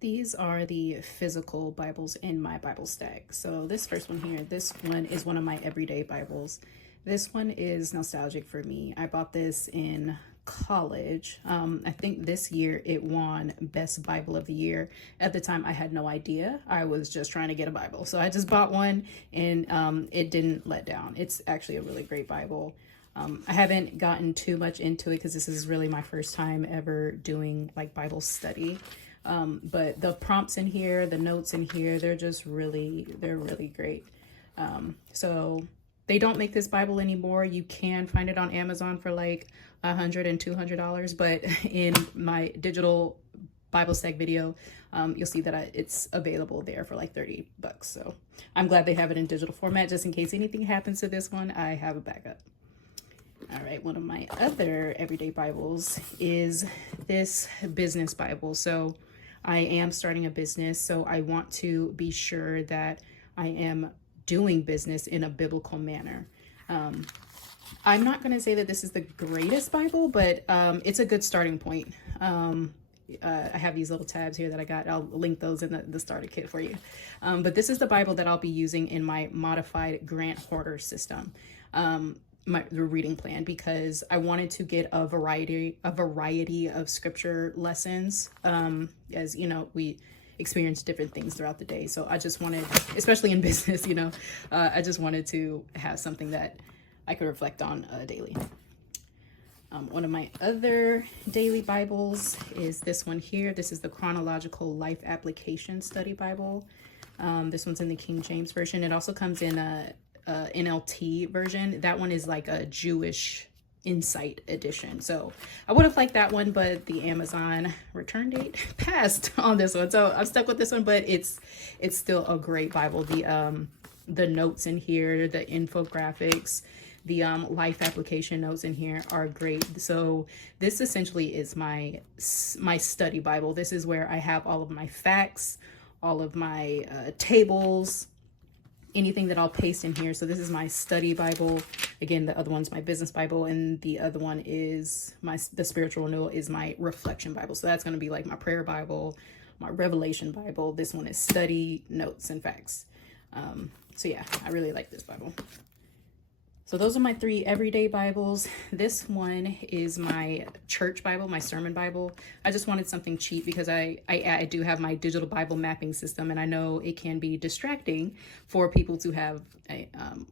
These are the physical Bibles in my Bible stack. So this first one here, this one is one of my everyday Bibles. This one is nostalgic for me. I bought this in college. I think this year it won Best Bible of the Year. At the time, I had no idea. I was just trying to get a Bible. So I just bought one and it didn't let down. It's actually a really great Bible. I haven't gotten too much into it because this is really my first time ever doing like Bible study. But the prompts in here, the notes in here, they're really great. So they don't make this Bible anymore. You can find it on Amazon for like $100 and $200, but in my digital Bible stack video, you'll see that it's available there for like $30. So I'm glad they have it in digital format just in case anything happens to this one. I have a backup. All right, one of my other everyday Bibles is this business Bible. So I am starting a business, so I want to be sure that I am doing business in a biblical manner. I'm not going to say that this is the greatest Bible, but it's a good starting point. I have these little tabs here that I got. I'll link those in the starter kit for you. But this is the Bible that I'll be using in my modified grant hoarder system. The reading plan, because I wanted to get a variety of scripture lessons. As you know, we experience different things throughout the day. So I just wanted, especially in business, I just wanted to have something that I could reflect on daily. One of my other daily Bibles is this one here. This is the Chronological Life Application Study Bible. This one's in the King James Version. It also comes in a NLT version. That one is like a Jewish Insight edition. So I would have liked that one, but the Amazon return date passed on this one. So I'm stuck with this one, but it's still a great Bible. The notes in here, the infographics, the life application notes in here are great. So this essentially is my study Bible. This is where I have all of my facts, all of my tables, anything that I'll paste in here. So this is my study Bible. Again, the other one's my business Bible, and the other one is the spiritual renewal is my reflection Bible. So that's going to be like my prayer Bible, my revelation Bible. This one is study, notes, and facts. So yeah, I really like this Bible. So those are my 3 everyday Bibles. This one is my church Bible, my sermon Bible. I just wanted something cheap because I do have my digital Bible mapping system, and I know it can be distracting for people to have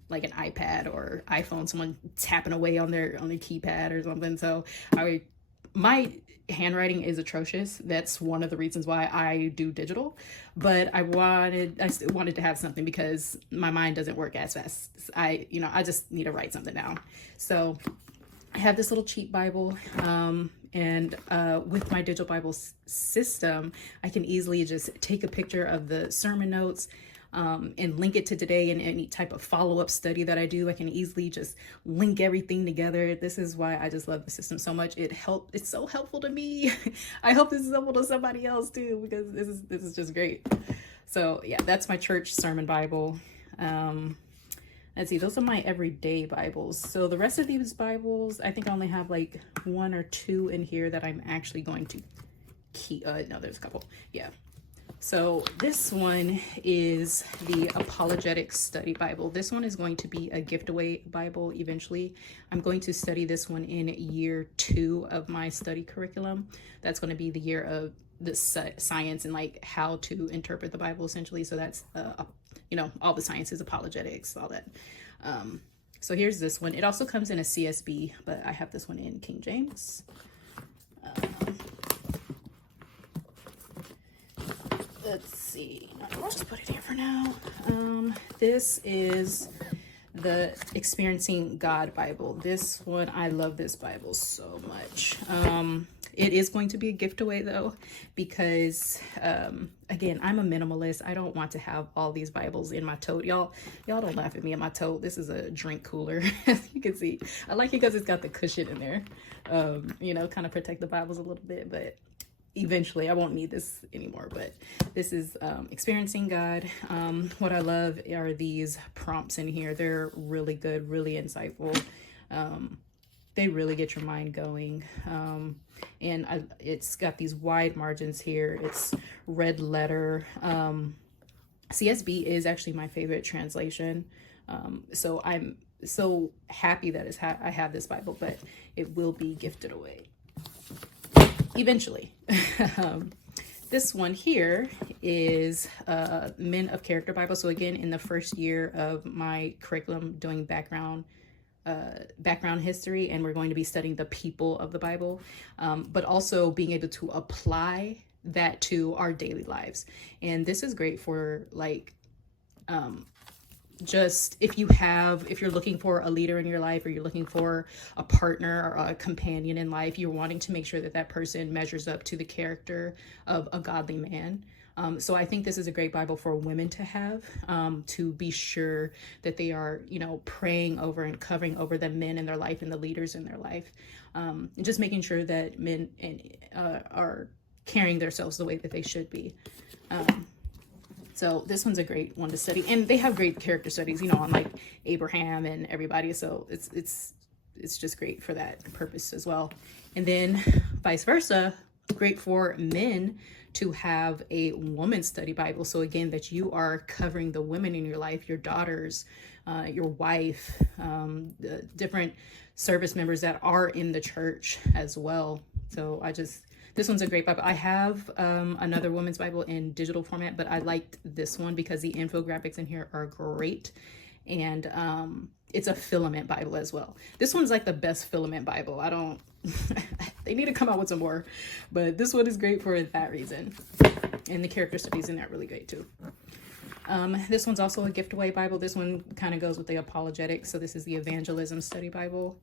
like an iPad or iPhone, someone tapping away on their keypad or something. So my handwriting is atrocious. That's one of the reasons why I do digital, but I still wanted to have something because my mind doesn't work as fast. I just need to write something down. So I have this little cheap Bible, and with my digital Bible system, I can easily just take a picture of the sermon notes, and link it to today and any type of follow-up study that I do. I can easily just link everything together. This is why I just love the system so much. It's so helpful to me. I hope this is helpful to somebody else too, because this is just great. So yeah, that's my church sermon Bible. Let's see, those are my everyday Bibles. So the rest of these Bibles, I think I only have like 1 or 2 in here that I'm actually going to keep. No, there's a couple. Yeah. So this one is the Apologetic Study Bible. This one is going to be a giveaway Bible eventually. I'm going to study this one in year 2 of my study curriculum. That's going to be the year of the science and like how to interpret the Bible essentially. So that's, all the sciences, apologetics, all that. So here's this one. It also comes in a CSB, but I have this one in King James. Let's see, I'll just put it here for now. This is the Experiencing God Bible. This one, I love this Bible so much. It is going to be a gift away though, because again, I'm a minimalist. I don't want to have all these Bibles in my tote. Y'all don't laugh at me at my tote. This is a drink cooler. As you can see, I like it because it's got the cushion in there. Kind of protect the Bibles a little bit, but eventually I won't need this anymore. But this is Experiencing God. What I love are these prompts in here. They're really good, really insightful. they really get your mind going. It's got these wide margins here. It's red letter. CSB is actually my favorite translation. So I'm so happy that I have this Bible, but it will be gifted away eventually. This one here is Men of Character Bible. So again, in the first year of my curriculum doing background history, and we're going to be studying the people of the Bible, but also being able to apply that to our daily lives. And this is great for like just if you're looking for a leader in your life, or you're looking for a partner or a companion in life, you're wanting to make sure that that person measures up to the character of a godly man. So I think this is a great Bible for women to have, to be sure that they are, praying over and covering over the men in their life and the leaders in their life, and just making sure that men are carrying themselves the way that they should be. So this one's a great one to study, and they have great character studies, on like Abraham and everybody. So it's just great for that purpose as well. And then vice versa, great for men to have a woman study Bible. So again, that you are covering the women in your life, your daughters, your wife, the different service members that are in the church as well. So this one's a great Bible. I have another women's Bible in digital format, but I liked this one because the infographics in here are great. And it's a filament Bible as well. This one's like the best filament Bible. They need to come out with some more, but this one is great for that reason. And the character studies in there are really great too. This one's also a gift away Bible. This one kind of goes with the apologetics. So this is the evangelism study Bible.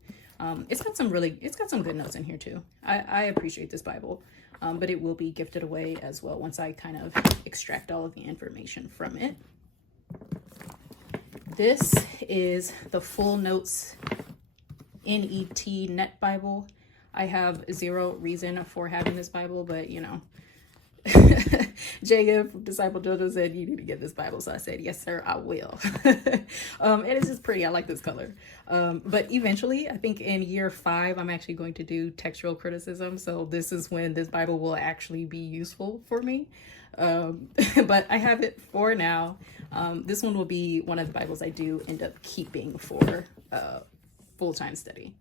It's got some good notes in here too. I appreciate this Bible, but it will be gifted away as well once I kind of extract all of the information from it. This is the Full Notes NET Net Bible. I have zero reason for having this Bible, but JF Disciple Jojo said you need to get this Bible, so I said yes sir, I will. And it's just pretty. I like this color. But eventually, I think in year 5 I'm actually going to do textual criticism, so this is when this Bible will actually be useful for me. But I have it for now. This one will be one of the Bibles I do end up keeping for full-time study.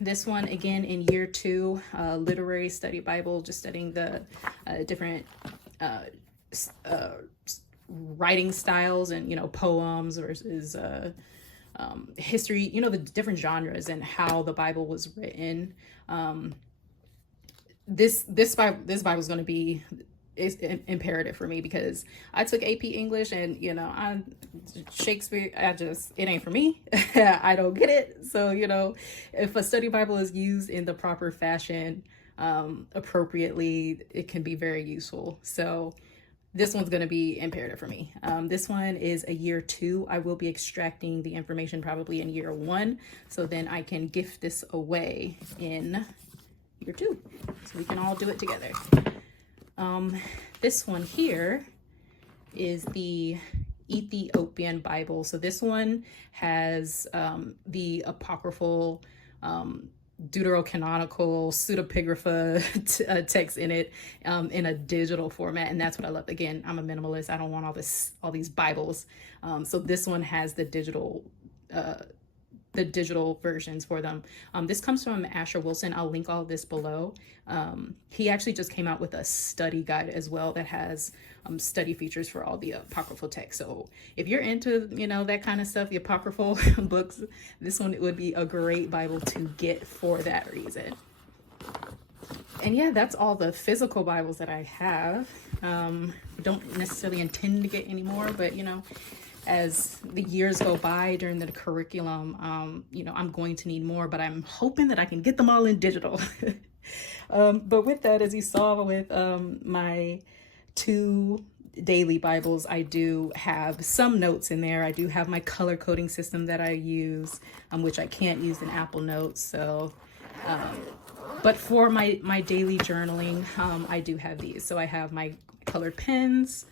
This one, again, in year 2, literary study Bible, just studying the different writing styles and, poems versus history, the different genres and how the Bible was written. This Bible is going to be imperative for me because I took AP English and Shakespeare, it ain't for me. I don't get it. So if a study Bible is used in the proper fashion, appropriately, it can be very useful. So this one's going to be imperative for me. This one is a year 2. I will be extracting the information probably in year 1, so then I can gift this away in year 2, so we can all do it together. This one here is the Ethiopian Bible. So this one has the apocryphal, deuterocanonical, pseudepigrapha text in it, in a digital format, and that's what I love. Again, I'm a minimalist. I don't want all these Bibles. So this one has the digital versions for them. This comes from Asher Wilson. I'll link all of this below. He actually just came out with a study guide as well that has study features for all the apocryphal text. So if you're into, that kind of stuff, the apocryphal books, this one would be a great Bible to get for that reason. And yeah, that's all the physical Bibles that I have. Don't necessarily intend to get any more, but as the years go by during the curriculum, I'm going to need more, but I'm hoping that I can get them all in digital. But with that, as you saw with my 2 daily Bibles, I do have some notes in there. I do have my color coding system that I use, which I can't use in Apple Notes. So, but for my daily journaling, I do have these. So I have my colored pens,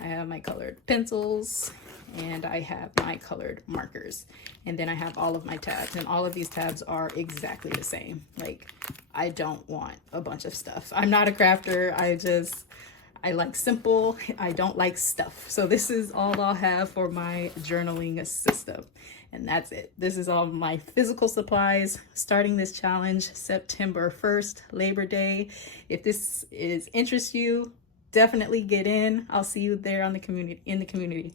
I have my colored pencils, and I have my colored markers. And then I have all of my tabs, and all of these tabs are exactly the same. Like, I don't want a bunch of stuff. I'm not a crafter. I like simple. I don't like stuff. So this is all I'll have for my journaling system. And that's it. This is all my physical supplies. Starting this challenge September 1st, Labor Day. If this interests you, definitely get in. I'll see you there in the community.